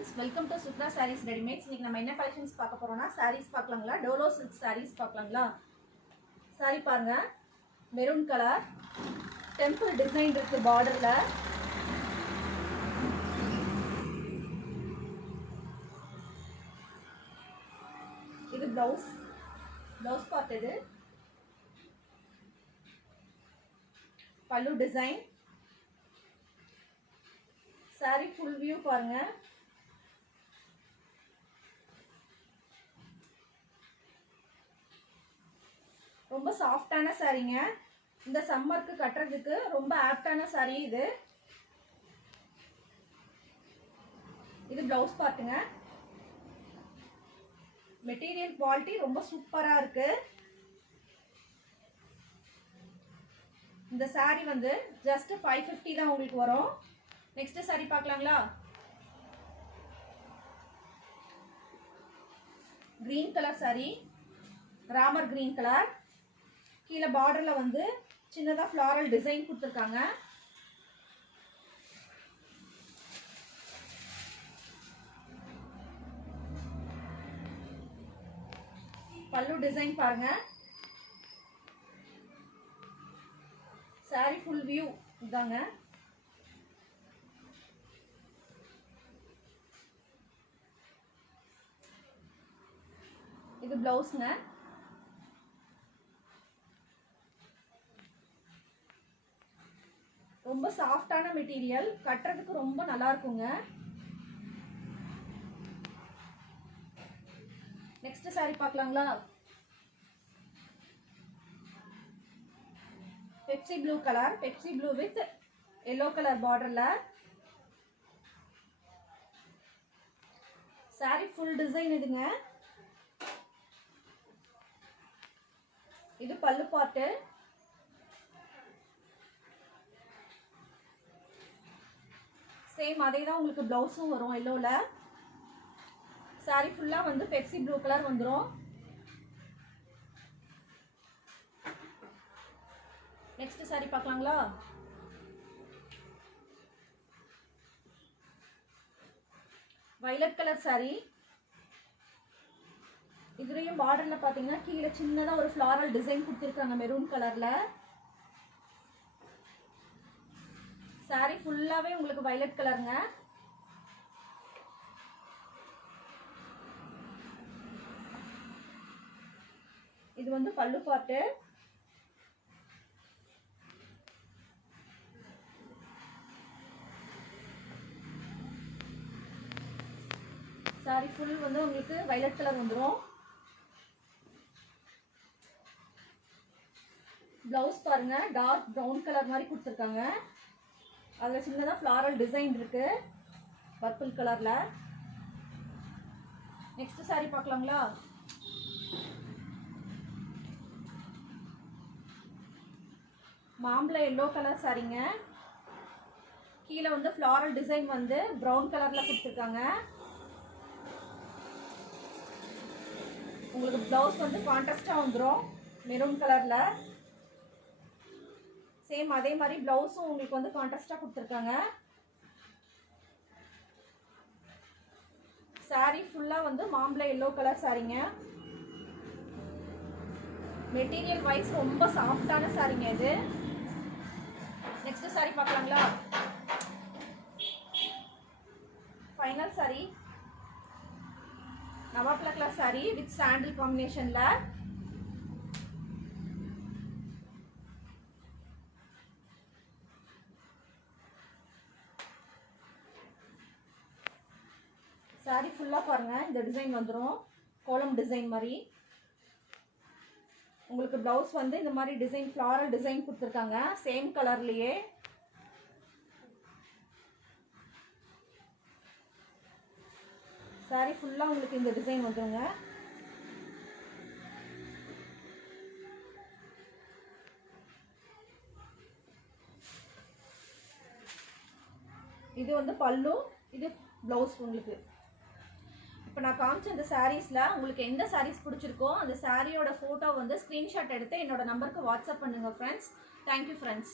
friends, welcome to Supra Sarees Readymades. இன்னைக்கு நம்ம என்ன கலெக்ஷன்ஸ் பார்க்க போறோம்னா sarees பார்க்கலாங்களா. டோலோ silk sarees பார்க்கலாங்களா. saree பாருங்க, மெரூன் கலர் டெம்பிள் டிசைன் இருக்கு பார்டர்ல. இது ப்ளவுஸ் பார்ட். இது பல்லு டிசைன். saree full view பாருங்க. ரொம்ப சாஃப்டான சாரீங்க. இந்த சம்மருக்கு கட்டுறதுக்கு ரொம்ப ஆப்டான சாரி இது. இது ப்ளவுஸ் பார்ட்டுங்க. மெட்டீரியல் குவாலிட்டி ரொம்ப சூப்பரா இருக்கு. இந்த சாரி வந்து ஜஸ்ட் 550 தான் உங்களுக்கு வரும். நெக்ஸ்ட் சாரி பார்க்கலாங்களா. Green colour sari, Ramar green colour. கீழே பார்டர்ல வந்து சின்னதா ஃப்ளாரல் டிசைன் கொடுத்துருக்காங்க. பல்லு டிசைன் பாருங்க. saree full view இதாங்க. இது பிளவுஸ்ங்க. ரொம்ப சாஃப்டான மெட்டீரியல், கட்டுறதுக்கு ரொம்ப நல்லா இருக்குங்க. நெக்ஸ்ட் சாரி பார்க்கலாங்களா. Pepsi blue colour, Pepsi blue with yellow colour பார்டர்ல. சாரி ஃபுல் டிசைன் இதுங்க. இது பல்லு பார்ட்டு. சேம் அதே தான் உங்களுக்கு ப்ளவுஸும் வரும் எல்லோல. சாரி ஃபுல்லா வந்து பெப்சி ப்ளூ கலர் வந்துடும். நெக்ஸ்ட் சாரி பார்க்கலாங்களா. Violet colour sari. இதுலயும் பார்டர்ல பாத்தீங்கன்னா கீழே சின்னதா ஒரு ஃப்ளாரல் டிசைன் கொடுத்திருக்காங்க மெரூன் கலர்ல. சாரி ஃபுல்லாவே உங்களுக்கு வயலட் கலருங்க. இது வந்து பல்லு பார்ட்டு. சாரி ஃபுல் வந்து உங்களுக்கு வயலட் கலர் வந்துடும். பிளவுஸ் பாருங்க, டார்க் ப்ரௌன் கலர் மாதிரி கொடுத்துருக்காங்க. அதில் சின்னதாக ஃப்ளாரல் டிசைன் இருக்கு பர்பிள் கலர்ல. நெக்ஸ்ட் சாரி பார்க்கலாங்களா. மாம்பழ எல்லோ கலர் சாரிங்க. கீழே வந்து ஃப்ளாரல் டிசைன் வந்து ப்ரௌன் கலர்ல கொடுத்துருக்காங்க. உங்களுக்கு பிளவுஸ் வந்து கான்ட்ராஸ்டா வந்துடும் மெரூன் கலர்ல. சேம் அதே மாதிரி பிளவுஸும் உங்களுக்கு வந்து கான்ட்ராஸ்டா கொடுத்துருக்காங்க. சாரி ஃபுல்லா வந்து மாம்பழ எல்லோ கலர் சாரிங்க. மெட்டீரியல் வைஸ் ரொம்ப சாஃப்டான சாரிங்க இது. நெக்ஸ்ட் சாரி பார்க்கலாங்களா. ஃபைனல் சாரி நவாப்ல கலர் சாரி வித் சாண்டில் காம்பினேஷன்ல. சாரி ஃபுல்லா பாருங்க, இந்த டிசைன் வந்துடும் கோலம் டிசைன் மாதிரி. உங்களுக்கு பிளவுஸ் வந்து இந்த மாதிரி டிசைன் ஃப்ளாரல் டிசைன் கொடுத்துருக்காங்க சேம் கலர்லயே. சாரி ஃபுல்லா உங்களுக்கு இந்த டிசைன் வந்துருங்க. இது வந்து பல்லு, இது பிளவுஸ் உங்களுக்கு. இப்போ நான் காமிச்ச இந்த சாரீஸ்ல உங்களுக்கு எந்த சாரீஸ் பிடிச்சிருக்கோ அந்த சாரியோட ஃபோட்டோ வந்து ஸ்க்ரீன்ஷாட் எடுத்து என்னோட நம்பருக்கு வாட்ஸ்அப் பண்ணுங்க ஃப்ரெண்ட்ஸ். Thank you friends.